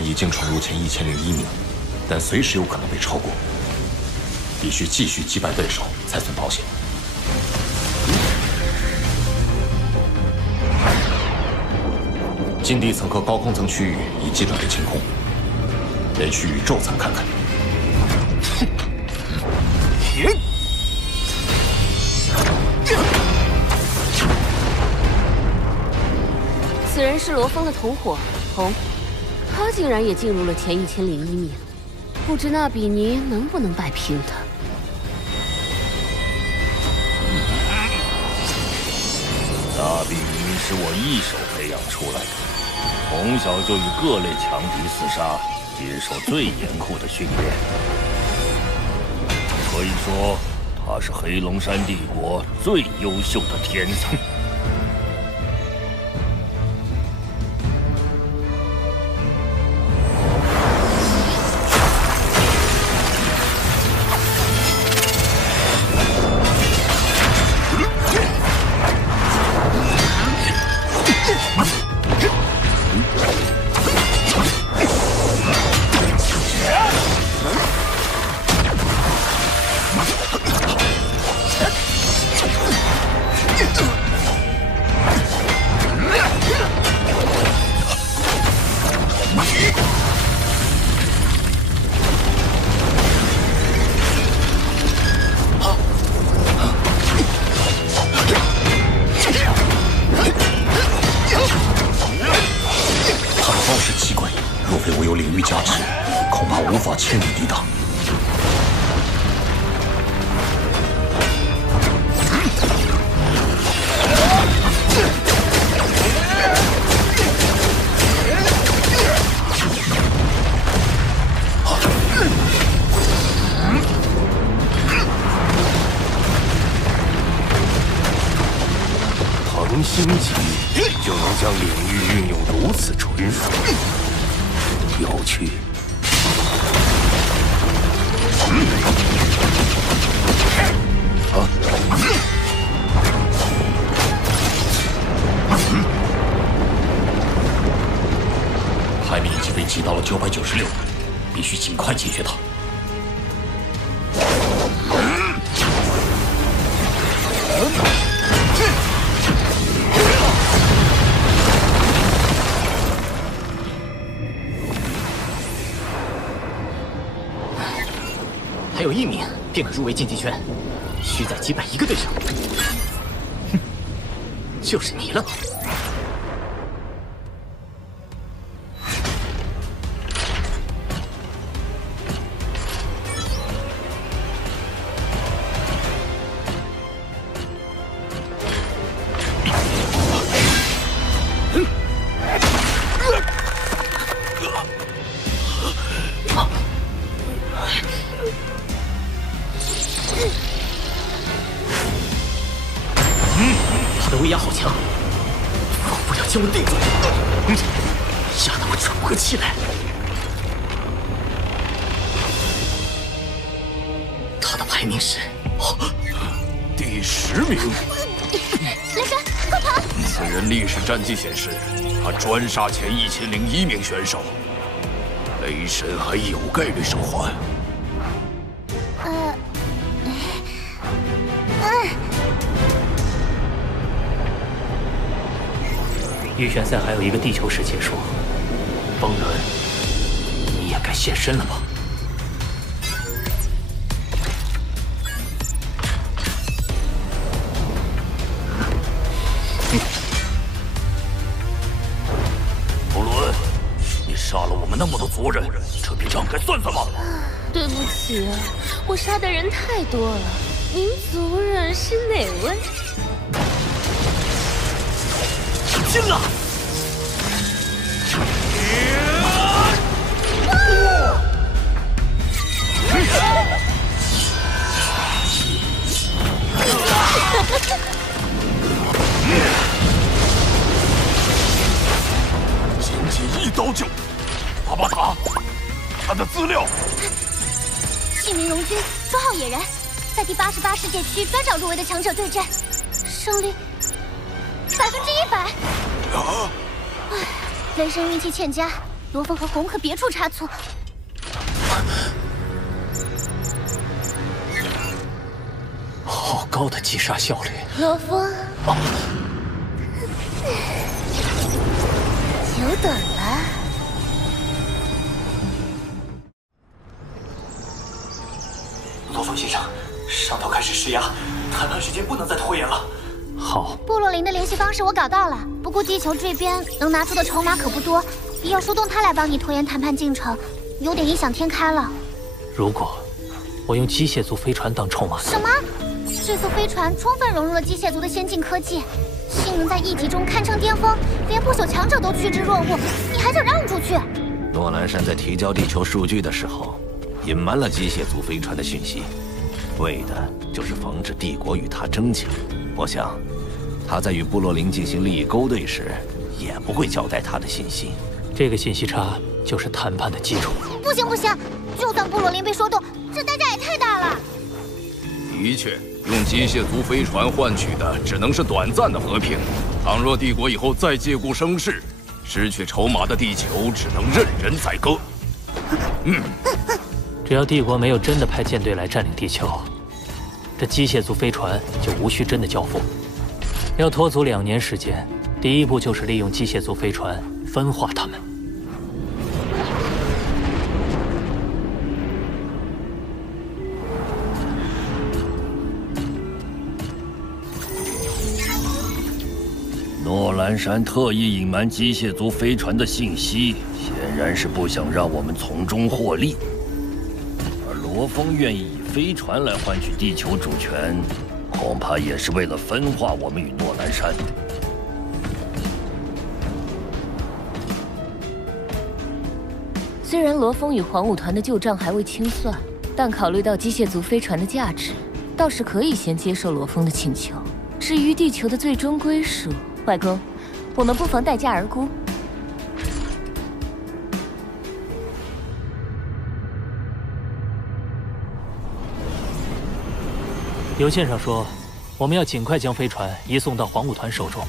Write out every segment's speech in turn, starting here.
然已经闯入前1001名，但随时有可能被超过，必须继续击败对手才算保险。近地层和高空层区域已基准备清空，得去宇宙层看看。此人是罗峰的同伙红，他竟然也进入了前1001名，不知那比尼能不能摆平他。那比尼是我一手培养出来的，从小就与各类强敌厮杀，接受最严酷的训练。可以说，他是黑龙山帝国最优秀的天才。星级就能将领域运用如此纯熟，有趣。排名已经被击到了996，必须尽快解决它。 还有1名便可入围晋级圈，需再击败1个对手。哼，就是你了。他的威压好强，仿佛要将我定住，吓得我喘不过气来。他的排名是第10名。雷神，快跑！此人历史战绩显示，他专杀前1001名选手，雷神还有概率生还。 预选赛还有1个地球式结束，风轮，你也该现身了吧？风轮，你杀了我们那么多族人，这笔账该算算吗？对不起啊，我杀的人太多了。您族人是哪位？ 进了！仅仅1刀就，巴巴塔，他的资料。姓名龙君，4号野人，在第88世界区专找入围的强者对阵，胜率100%。唉，雷神运气欠佳，罗峰和红可别出差错。好高的击杀效率！罗峰，久等了。罗峰先生，上头开始施压，谈判时间不能再拖延了。好。部落灵的联系方式我搞到了，不过地球这边能拿出的筹码可不多，要说动他来帮你拖延谈判进程，有点异想天开了。如果我用机械族飞船当筹码？什么？这艘飞船充分融入了机械族的先进科技，性能在一级中堪称巅峰，连不朽强者都趋之若鹜，你还想让出去？诺兰山在提交地球数据的时候，隐瞒了机械族飞船的讯息，为的就是防止帝国与他争抢。我想，他在与部落灵进行利益勾兑时，也不会交代他的信息。这个信息差就是谈判的基础。不行不行，就算部落灵被说动，这代价也太大了。的确，用机械族飞船换取的只能是短暂的和平。倘若帝国以后再借故生事，失去筹码的地球只能任人宰割。只要帝国没有真的派舰队来占领地球，这机械族飞船就无需真的交付。要拖足2年时间，第一步就是利用机械族飞船分化他们。诺兰山特意隐瞒机械族飞船的信息，显然是不想让我们从中获利。而罗峰愿意以飞船来换取地球主权，恐怕也是为了分化我们与诺兰山。虽然罗峰与黄武团的旧账还未清算，但考虑到机械族飞船的价值，倒是可以先接受罗峰的请求。至于地球的最终归属，外公，我们不妨待价而沽。邮件上说，我们要尽快将飞船移送到黄武团手中，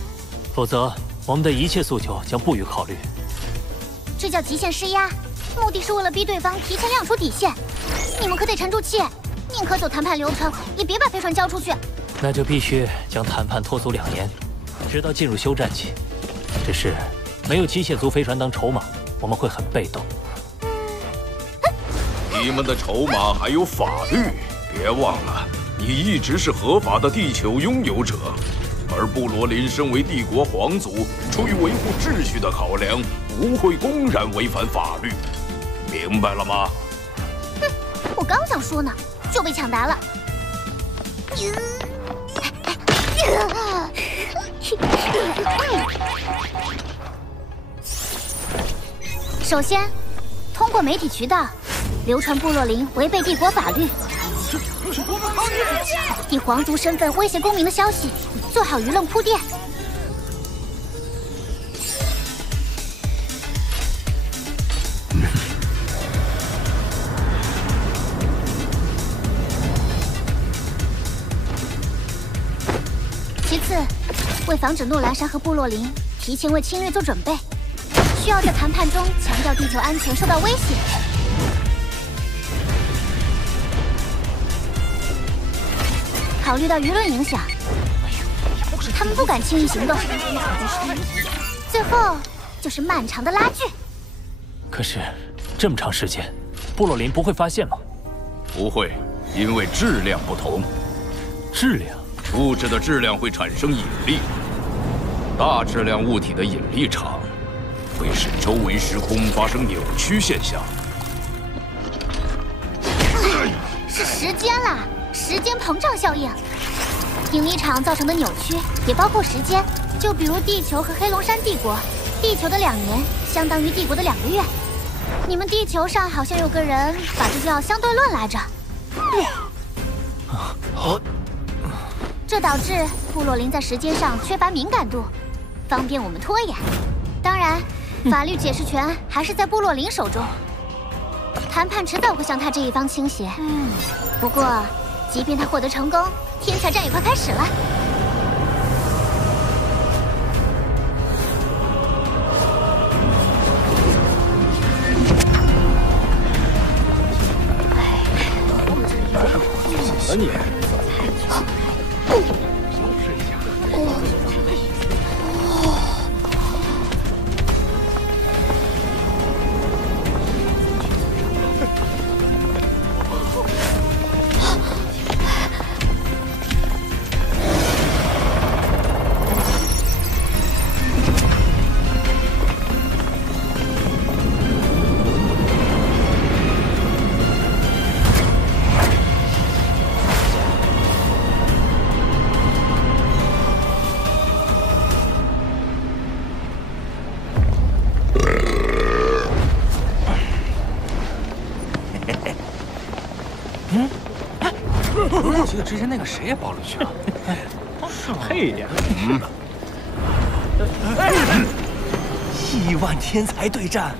否则我们的一切诉求将不予考虑。这叫极限施压，目的是为了逼对方提前亮出底线。你们可得沉住气，宁可走谈判流程，也别把飞船交出去。那就必须将谈判拖足2年，直到进入休战期。只是没有机械族飞船当筹码，我们会很被动。你们的筹码还有法律，别忘了，你一直是合法的地球拥有者，而布罗林身为帝国皇族，出于维护秩序的考量，不会公然违反法律，明白了吗？哼，我刚想说呢，就被抢答了。首先，通过媒体渠道流传部落灵违背帝国法律、以皇族身份威胁公民的消息，做好舆论铺垫。其次，为防止诺兰山和部落灵提前为侵略做准备，需要在谈判中强调地球安全受到威胁。考虑到舆论影响，他们不敢轻易行动。最后就是漫长的拉锯。可是这么长时间，部落林不会发现吗？不会，因为质量不同。质量？物质的质量会产生引力，大质量物体的引力场会使周围时空发生扭曲现象。是时间啦，时间膨胀效应。引力场造成的扭曲也包括时间，就比如地球和黑龙山帝国，地球的2年相当于帝国的2个月。你们地球上好像有个人把这叫相对论来着。这导致部落灵在时间上缺乏敏感度，方便我们拖延。当然，法律解释权还是在部落灵手中，谈判迟早会向他这一方倾斜。不过，即便他获得成功，天才战也快开始了。了你！我记得之前那个谁也报了去啊，配呀！亿万天才对战，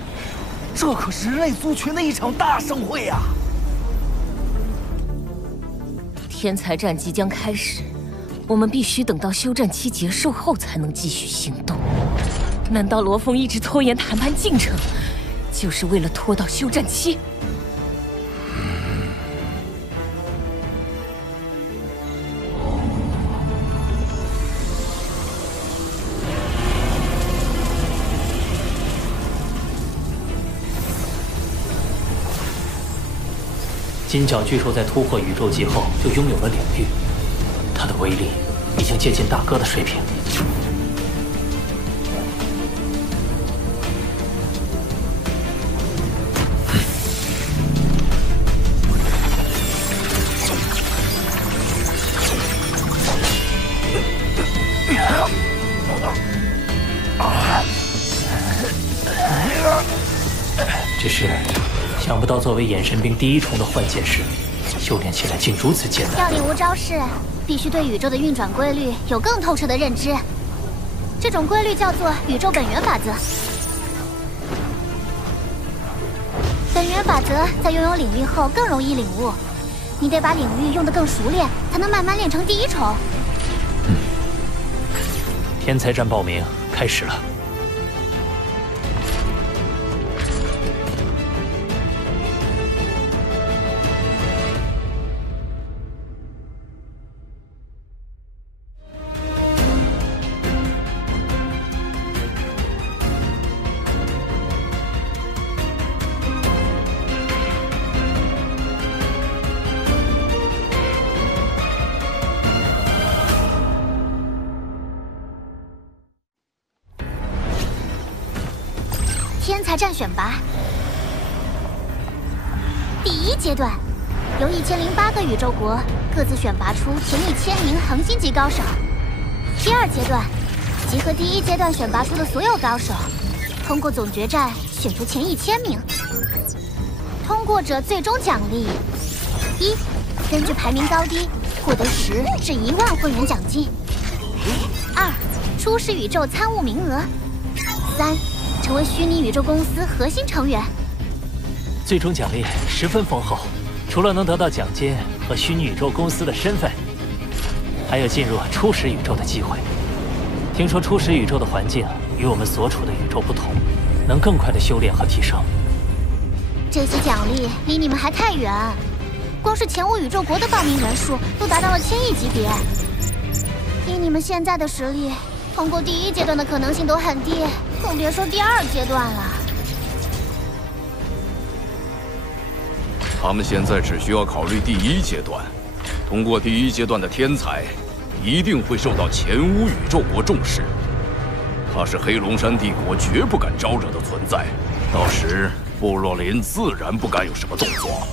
这可是人类族群的一场大盛会呀！天才战即将开始，我们必须等到休战期结束后才能继续行动。难道罗峰一直拖延谈判进程，就是为了拖到休战期？金角巨兽在突破宇宙级后就拥有了领域，它的威力已经接近大哥的水平。只是想不到，作为眼神兵第一重的幻剑士，修炼起来竟如此艰难。要领悟招式，必须对宇宙的运转规律有更透彻的认知。这种规律叫做宇宙本源法则。本源法则在拥有领域后更容易领悟，你得把领域用得更熟练，才能慢慢练成第一重。天才战报名开始了。天才战选拔第一阶段，由1008个宇宙国各自选拔出前1000名恒星级高手。第二阶段，集合第一阶段选拔出的所有高手，通过总决战选出前1000名。通过者最终奖励：一，根据排名高低获得10至1万混元奖金；二，初始宇宙参悟名额；三，成为虚拟宇宙公司核心成员。最终奖励十分丰厚，除了能得到奖金和虚拟宇宙公司的身份，还有进入初始宇宙的机会。听说初始宇宙的环境与我们所处的宇宙不同，能更快的修炼和提升。这些奖励离你们还太远，光是前5宇宙国的报名人数都达到了1000亿级别。以你们现在的实力，通过第一阶段的可能性都很低，更别说第二阶段了。他们现在只需要考虑第一阶段，通过第一阶段的天才，一定会受到前5宇宙国重视。他是黑龙山帝国绝不敢招惹的存在，到时部落林自然不敢有什么动作。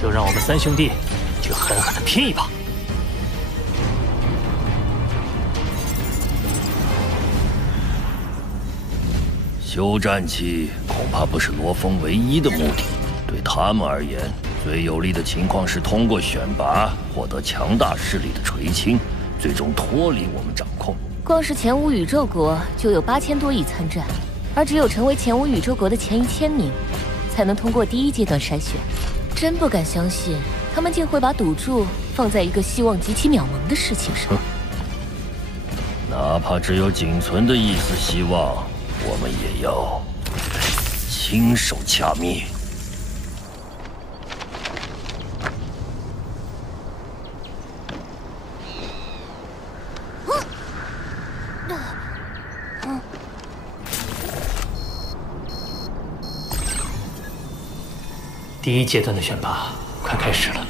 就让我们三兄弟去狠狠的拼一把。休战期恐怕不是罗峰唯一的目的，对他们而言，最有利的情况是通过选拔获得强大势力的垂青，最终脱离我们掌控。光是前5宇宙国就有8000多亿参战，而只有成为前5宇宙国的前1000名，才能通过第一阶段筛选。真不敢相信，他们竟会把赌注放在一个希望极其渺茫的事情上。哪怕只有仅存的一丝希望，我们也要亲手掐灭。第1阶段的选拔快开始了。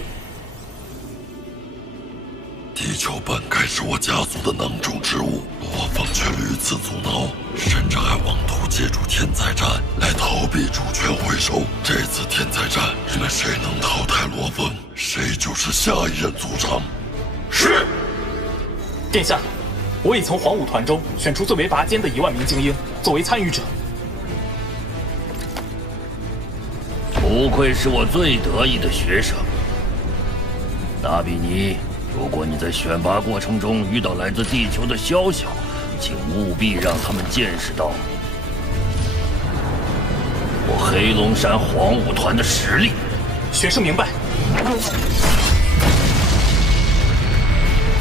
地球本该是我家族的囊中之物，罗峰却屡次阻挠，甚至还妄图借助天才战来逃避主权回收。这次天才战，任谁能淘汰罗峰，谁就是下一任族长。是。殿下，我已从黄武团中选出最为拔尖的1万名精英作为参与者。不愧是我最得意的学生，纳比尼。如果你在选拔过程中遇到来自地球的宵小，请务必让他们见识到我黑龙山黄武团的实力。学生明白。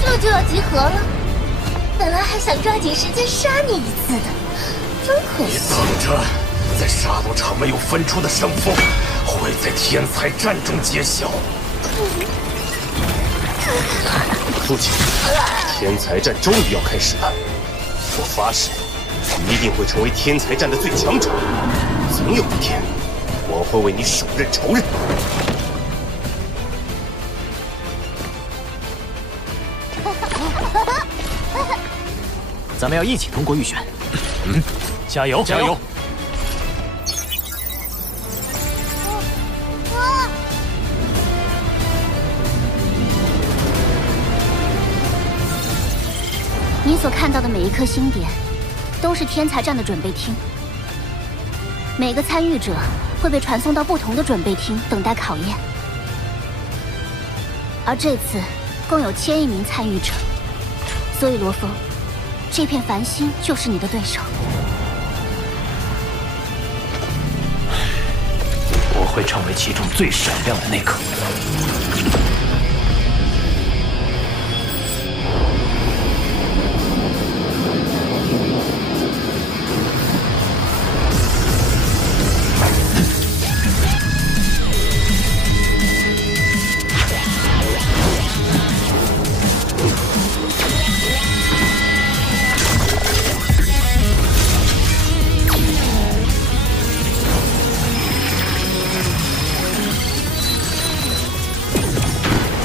这就要集合了，本来还想抓紧时间杀你一次的，真可惜。你等着，在杀戮场没有分出的胜负，会在天才战中揭晓。父亲，天才战终于要开始了，我发誓，你一定会成为天才战的最强者。总有一天，我会为你手刃仇人。咱们要一起通过预选。加油！加油！你所看到的每一颗星点，都是天才战的准备厅。每个参与者会被传送到不同的准备厅，等待考验。而这次共有1000亿名参与者，所以罗峰，这片繁星就是你的对手。我会成为其中最闪亮的那颗。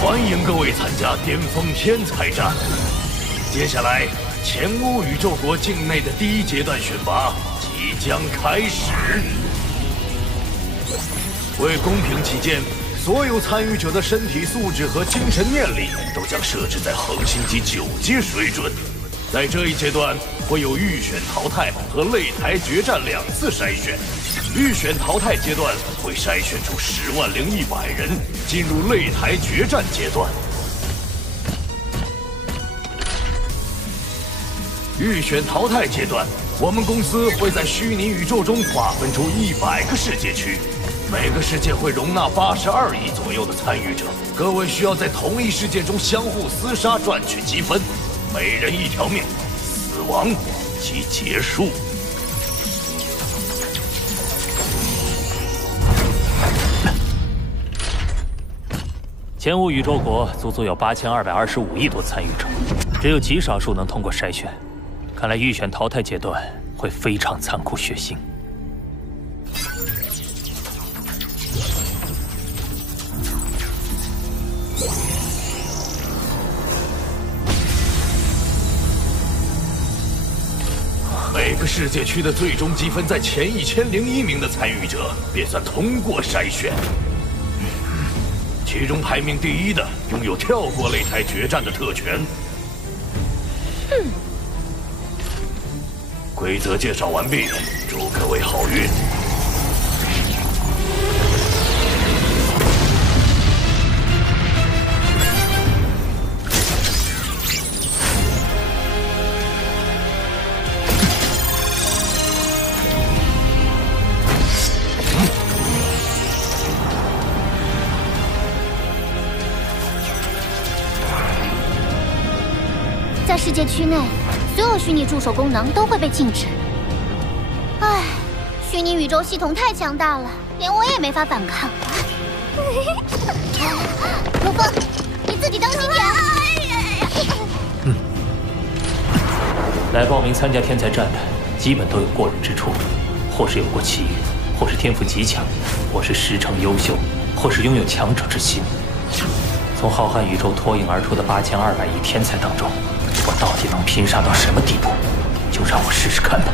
欢迎各位参加巅峰天才战。接下来，前乌宇宙国境内的第1阶段选拔即将开始。为公平起见，所有参与者的身体素质和精神念力都将设置在恒星级9阶水准。在这一阶段，会有预选淘汰和擂台决战2次筛选。预选淘汰阶段会筛选出100100人，进入擂台决战阶段。预选淘汰阶段，我们公司会在虚拟宇宙中划分出100个世界区，每个世界会容纳82亿左右的参与者。各位需要在同一世界中相互厮杀，赚取积分，每人1条命，死亡即结束。前无宇宙国足足有8225亿多参与者，只有极少数能通过筛选。看来预选淘汰阶段会非常残酷血腥。每个世界区的最终积分在前1001名的参与者便算通过筛选。其中排名第1的拥有跳过擂台决战的特权。规则介绍完毕，祝各位好运。在世界区内，所有虚拟助手功能都会被禁止。唉，虚拟宇宙系统太强大了，连我也没法反抗。罗峰，你自己当心点。来报名参加天才战的，基本都有过人之处，或是有过奇遇，或是天赋极强，或是师承优秀。或是拥有强者之心。从浩瀚宇宙脱颖而出的8200亿天才当中，我到底能拼杀到什么地步？就让我试试看吧。